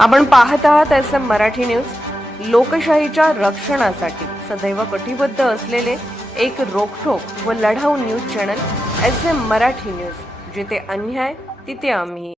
आपण पाहत आहात एस एम मराठी न्यूज. लोकशाहीच्या रक्षणासाठी सदैव कटिबद्ध असलेले एक रोखठोक व लढाऊ news channel S M Marathi news. जिथे अन्याय तिथे आम्ही.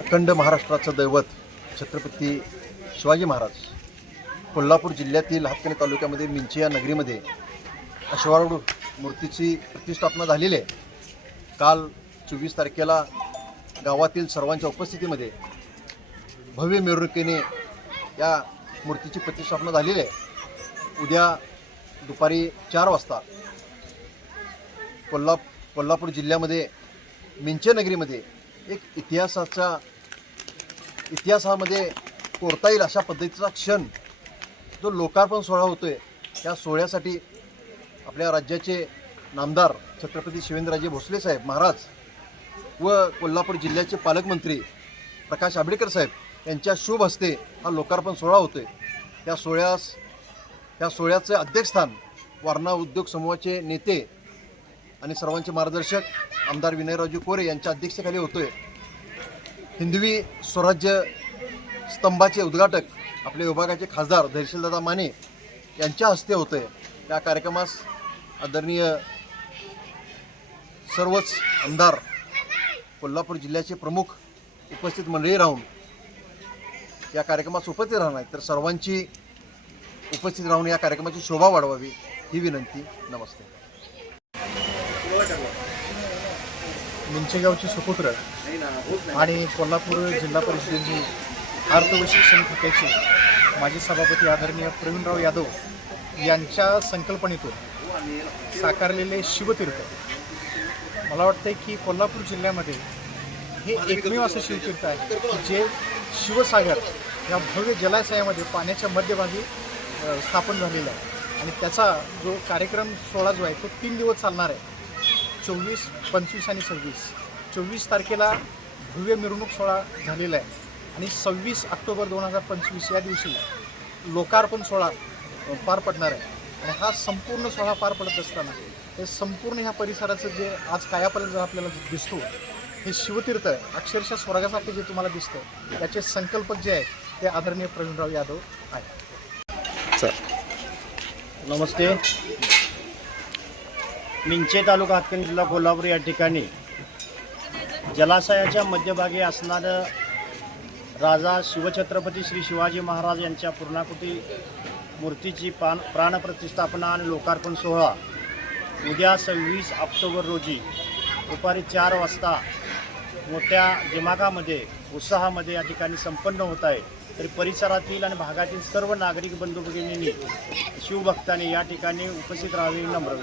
अखंड महाराष्ट्राचं दैवत छत्रपती शिवाजी महाराज. कोल्हापूर जिल्ह्यातील हातकणी तालुक्यामध्ये मिंची या नगरीमध्ये अश्वारूढ मूर्तीची प्रतिष्ठापना झालेली आहे. काल चोवीस तारखेला गावातील सर्वांच्या उपस्थितीमध्ये भव्य मिरवणुकीने या मूर्तीची प्रतिष्ठापना झालेली आहे. उद्या दुपारी चार वाजता कोल्हा कोल्हापूर जिल्ह्यामध्ये मिंचे नगरीमध्ये एक इतिहासाचा इतिहासामध्ये कोरता येईल अशा पद्धतीचा क्षण जो लोकार्पण सोहळा होतोय त्या सोहळ्यासाठी आपल्या राज्याचे नामदार छत्रपती शिवेंद्रराजे भोसले साहेब महाराज व कोल्हापूर जिल्ह्याचे पालकमंत्री प्रकाश आंबेडकर साहेब यांच्या शुभ हस्ते हा लोकार्पण सोहळा होतोय. त्या सोहळ्यास त्या सोहळ्याचे अध्यक्षस्थान वारणा उद्योग समूहाचे नेते आणि सर्वांचे मार्गदर्शक आमदार विनयराजू कोरे यांच्या अध्यक्षतेखाली होतोय. हिंदवी स्वराज्य स्तंभाचे उद्घाटक आपल्या विभागाचे खासदार धैर्यशीलदादा माने यांच्या हस्ते होतंय. या कार्यक्रमास आदरणीय सर्वच आमदार कोल्हापूर जिल्ह्याचे प्रमुख उपस्थित मंडळी राहून या कार्यक्रमास उपस्थित राहणार तर सर्वांची उपस्थित राहून या कार्यक्रमाची शोभा वाढवावी ही विनंती. नमस्ते. मिंचेगावचे सुपुत्र. आणि कोल्हापूर जिल्हा परिषदेची अर्थ व शिक्षण खात्याचे माजी सभापती आदरणीय प्रवीणराव यादव यांच्या संकल्पनेतून साकारलेले शिवतीर्थ. मला वाटतं की कोल्हापूर जिल्ह्यामध्ये हे एकमेव असं शिवतीर्थ आहे की जे शिवसागर या भव्य जलाशयामध्ये पाण्याच्या मध्यभागी स्थापन झालेलं आहे. आणि त्याचा जो कार्यक्रम सोहळा जो आहे तो तीन दिवस चालणार आहे. चोवीस पंचवीस आणि सव्वीस. चोवीस तारखेला भव्य मिरवणूक सोहळा झालेला आहे. आणि सव्वीस ऑक्टोबर दोन हजार पंचवीस या दिवशी लोकार्पण सोहळा पार पडणार आहे. आणि हा संपूर्ण सोहळा पार पडत असताना हे संपूर्ण ह्या परिसराचं जे आज कायापालट जो आपल्याला दिसतो हे शिवतीर्थ अक्षरशः स्वर्गासारखं जे तुम्हाला दिसतं त्याचे संकल्पक जे आहेत ते आदरणीय प्रवीणराव यादव आहेत. नमस्ते. मिंचे तालुका हातकणी जिल्हा कोल्हापूर या ठिकाणी जलाशयाच्या मध्यभागी असणारं राजा शिवछत्रपती श्री शिवाजी महाराज यांच्या पूर्णाकृती मूर्तीची पान प्राणप्रतिष्ठापना आणि लोकार्पण सोहळा उद्या सव्वीस ऑक्टोबर रोजी दुपारी चार वाजता मोठ्या दिमागामध्ये उत्साहामध्ये या ठिकाणी संपन्न होत आहे. तरी परिसरातील आणि भागातील सर्व नागरिक बंधू भगिनींनी शिवभक्तांनी या ठिकाणी उपस्थित राहावे नम्र